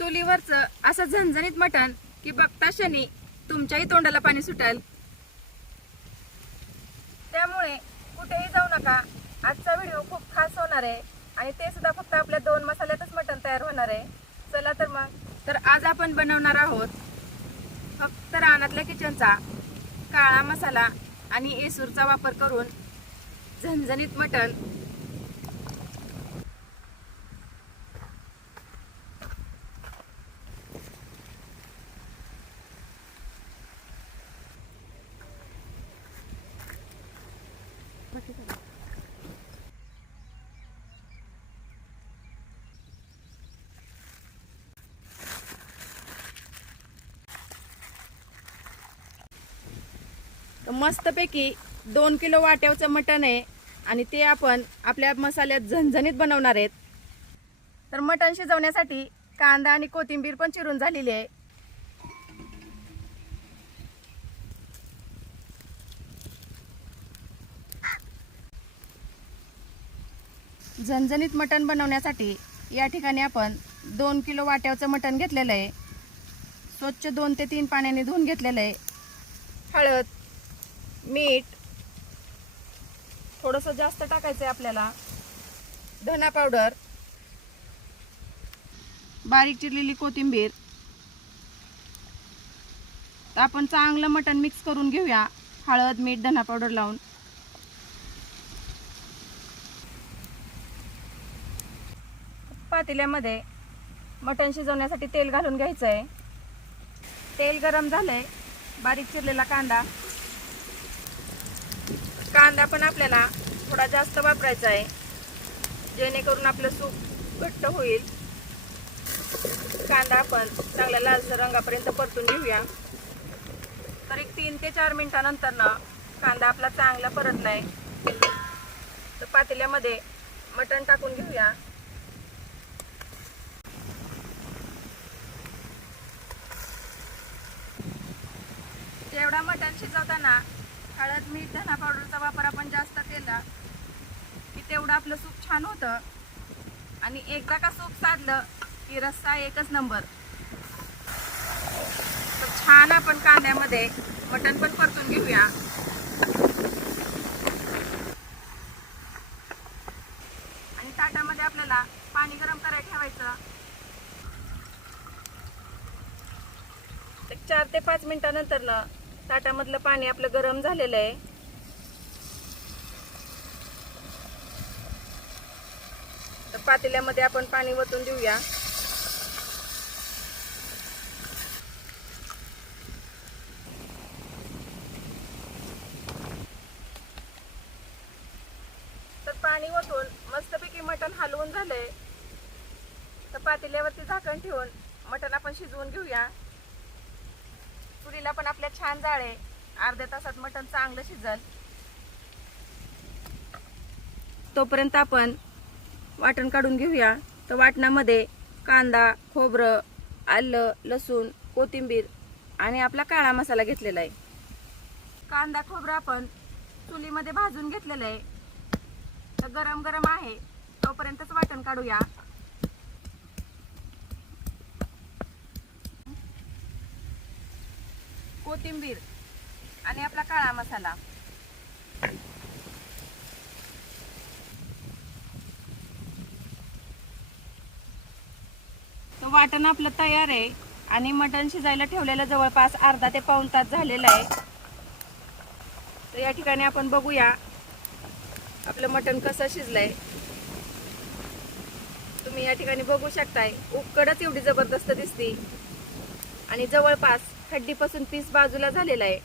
चुलीवरचं असं झणझणीत मटण की बघता शनी तुमच्याही तोंडाला पाणी सुटेल. त्यामुळे कुठेही जाऊ नका. आजचा व्हिडिओ खूप खास होणार आहे आणि ते सुद्धा फक्त आपल्या दोन मसाल्यातच मटण तयार होणार आहे. चला तर मग. तर आज आपण बनवणार आहोत फक्त रानातल्या किचनचा काळा मसाला आणि एसूरचा वापर करून झणझणीत मटण. तर मस्तपैकी दोन किलो वाट्यावचं मटण आहे आणि ते आपण आपल्या मसाल्यात झणझणीत बनवणार आहेत. तर मटण शिजवण्यासाठी कांदा आणि कोथिंबीर पण चिरून झालेली आहे. झणझणीत मटण बनवण्यासाठी या ठिकाणी आपण दोन किलो वाट्यावचं मटण घेतलेलं आहे. स्वच्छ दोन ते तीन पाण्याने धुवून घेतलेलं आहे. हळद मीठ थोडंसं जास्त टाकायचं आहे आपल्याला. धना पावडर बारीक चिरलेली कोथिंबीर. तर आपण चांगलं मटण मिक्स करून घेऊया. हळद मीठ धना पावडर लावून. पातेल्यामध्ये मटण शिजवण्यासाठी तेल घालून घ्यायचं आहे तेल गरम झालं आहे बारीक चिरलेला कांदा. कांदा पण आपल्याला थोडा जास्त वापरायचा आहे. जेणेकरून आपलं सूप घट्ट होईल. कांदा आपण चांगला लालसर रंगापर्यंत परतून घेऊया. तर एक तीन ते चार मिनिटानंतर ना कांदा आपला चांगला परतलाय. तर पातेल्यामध्ये मटण टाकून घेऊया. जेवढा मटण शिजवताना हळद मीठ धना पावडरचा वापर आपण जास्त केला की तेवढं आपलं सूप छान होतं. आणि एकदा का सूप साधलं की रस्सा एकच नंबर. तर छान आपण कांद्यामध्ये मटण पण परतून घेऊया. आणि ताटामध्ये आपल्याला पाणी गरम करायला ठेवायचं. चार ते पाच मिनिटानंतर ना ताटामधलं पाणी आपलं गरम झालेलं आहे. तर पातेल्यामध्ये आपण पाणी वतून देऊया. तर पाणी वतून मस्तपैकी मटण हलवून झालंय. तर पातेल्यावरती झाकण ठेवून मटण आपण शिजवून घेऊया. चुलीला पण आपल्या छान जाळे. अर्ध्या तासात मटण चांगलं शिजल. तोपर्यंत आपण वाटण काढून घेऊया. तर वाटणामध्ये कांदा खोबरं आलं लसूण कोथिंबीर आणि आपला काळा मसाला घेतलेला आहे. कांदा खोबरं आपण चुलीमध्ये भाजून घेतलेलं आहे. तर गरम गरम आहे. तोपर्यंतच वाटण काढूया. कोथिंबीर आणि आपला काळा मसाला. तर वाटण आपलं तयार आहे आणि मटण शिजायला ठेवलेलं जवळपास अर्धा ते पाऊण तास झालेलं आहे. तर या ठिकाणी आपण बघूया आपलं मटण कसं शिजलंय. तुम्ही या ठिकाणी बघू शकताय. उकडच एवढी जबरदस्त दिसती. आणि जवळपास हड्डीपासून पीस बाजूला झालेला आहे.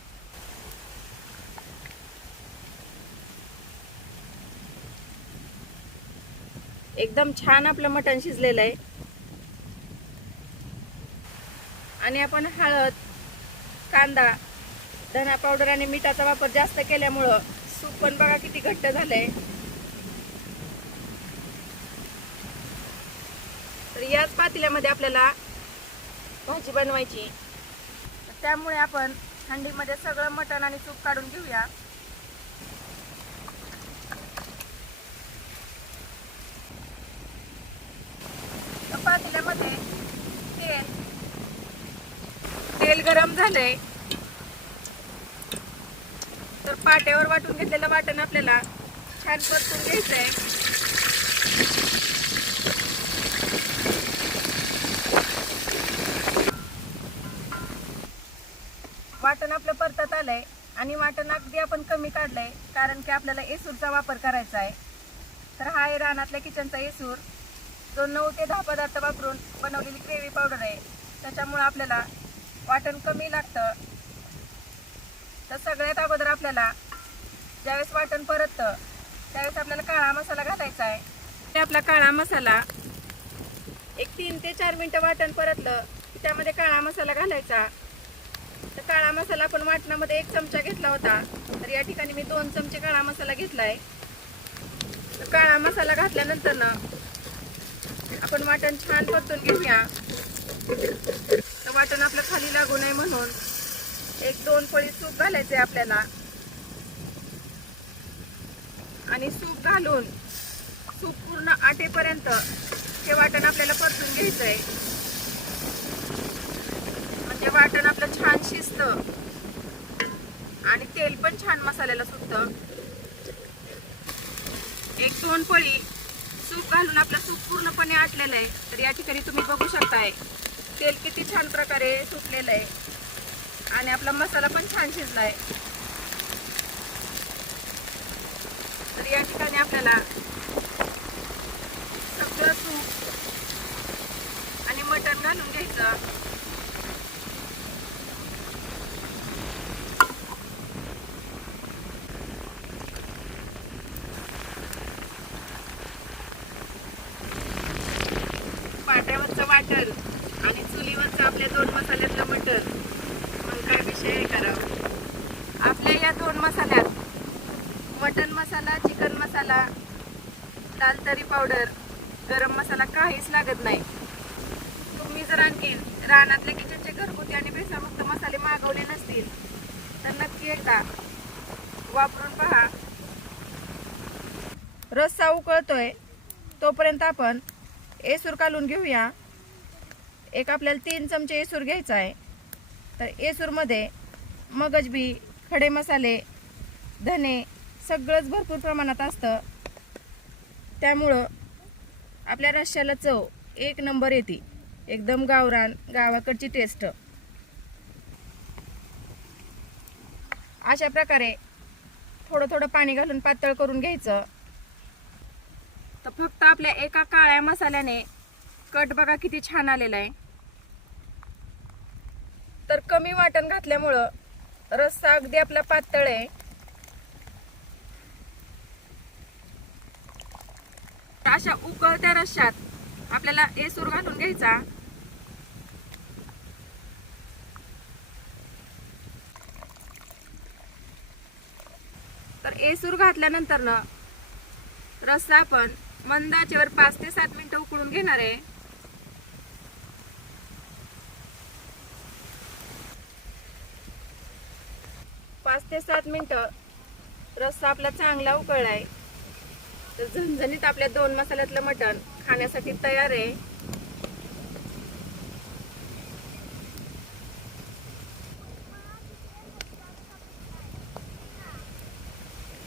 एकदम छान आपलं मटण शिजलेलं आहे. आणि आपण हळद कांदा धना पावडर आणि मिठाचा वापर जास्त केल्यामुळं सूप पण बघा किती घट्ट झालंय. तर याच पातेल्यामध्ये आपल्याला भाजी बनवायची. त्यामुळे आपण हंडीमध्ये सगळं मटण आणि सूप काढून घेऊया. पातेल्यामध्ये तेल तेल गरम झालंय. तर पाट्यावर वाटून घेतलेलं वाटण आपल्याला छान परतून घ्यायचंय. वाटण आपलं परतत आलंय आणि वाटण अगदी आपण कमी काढलंय कारण की आपल्याला एसूरचा वापर करायचा आहे. तर हा आहे रानातल्या किचनचा एसूर जो नऊ ते दहा पदार्थ वापरून बनवलेली ग्रेव्ही पावडर आहे. त्याच्यामुळं आपल्याला वाटण कमी लागतं. तर सगळ्यात अगोदर आपल्याला ज्यावेळेस वाटण परततं त्यावेळेस आपल्याला काळा मसाला घालायचा आहे. ते आपला काळा मसाला एक तीन ते चार मिनटं वाटण परतलं त्यामध्ये काळा मसाला घालायचा. काळा मसाला आपण वाटणामध्ये एक चमचा घेतला होता. तर या ठिकाणी मी दोन चमचे काळा मसाला घेतलाय. तर काळा मसाला घातल्यानंतर ना आपण वाटण छान परतून घेऊया. तर वाटण आपलं खाली लागू नये म्हणून एक दोन पळी सूप घालायचे आपल्याला. आणि सूप घालून सूप पूर्ण आटेपर्यंत हे वाटण आपल्याला परतून घ्यायचंय. म्हणजे वाटण आपलं छान शिजत. आणि तेल पण छान मसाल्याला सुटतं. एक दोन पळी सूप घालून आपलं सूप पूर्णपणे आटलेलं आहे. तर या ठिकाणी तुम्ही बघू शकताय. तेल किती छान प्रकारे सुटलेलं आहे. आणि आपला मसाला पण छान शिजलाय. तर या ठिकाणी आपल्याला सगळं सूप आणि मटण घालून घ्यायचं पाट्यावरचं वाटण आणि चुलीवरचं आपल्या दोन मसाल्यातलं मटण मग काय विषय आहे करावं आपल्या या दोन मसाल्यात मटन मसाला चिकन मसाला दालतरी पावडर गरम मसाला काहीच लागत नाही. तुम्ही जर आणखी रानातल्या किचनचे घरगुती आणि भेसामुक्त मसाले मागवले नसतील तर नक्की एकदा वापरून पहा. रस्सा उकळतोय तोपर्यंत आपण एसूर कालून घेऊया. एक आपल्याला तीन चमचे एसूर घ्यायचा आहे. तर एसूरमध्ये मगजबी खडे मसाले धने सगळंच भरपूर प्रमाणात असतं. त्यामुळं आपल्या रश्श्याला चव एक नंबर येते. एकदम गावरान गावाकडची टेस्ट अशा प्रकारे थोडं थोडं पाणी घालून पातळ करून घ्यायचं. तर फक्त आपल्या एका काळ्या मसाल्याने कट बघा किती छान आलेला आहे. तर कमी वाटण घातल्यामुळं रस्सा अगदी आपला पातळ आहे. अशा उकळत्या रश्श्यात आपल्याला एसूर घालून घ्यायचा. तर एसूर घातल्यानंतर ना रस्सा आपण मंदाचेवर पाच ते सात मिनिटं उकळून घेणार आहे. पाच ते सात मिनटं रस्सा आपला चांगला उकळलाय. तर झणझणीत आपल्या दोन मसाल्यातलं मटण खाण्यासाठी तयार आहे.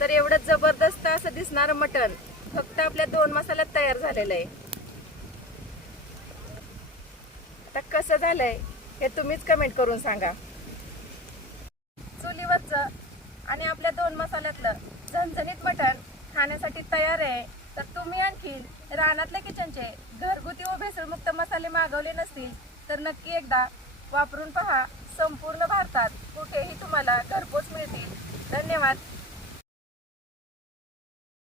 तर एवढं जबरदस्त असं दिसणारं मटण फक्त आपल्या दोन मसाल्यात तयार झालेलं आहे. आता कसं झालंय हे तुम्हीच कमेंट करून सांगा. चुलीवरचं आणि आपल्या दोन मसाल्यातलं झणझणीत मटण खाण्यासाठी तयार आहे. तर तुम्ही आणखी रानातल्या किचनचे घरगुती व भेसळमुक्त मसाले मागवले नसतील तर नक्की एकदा वापरून पहा. संपूर्ण भारतात कुठेही तुम्हाला घरपोच मिळतील. धन्यवाद.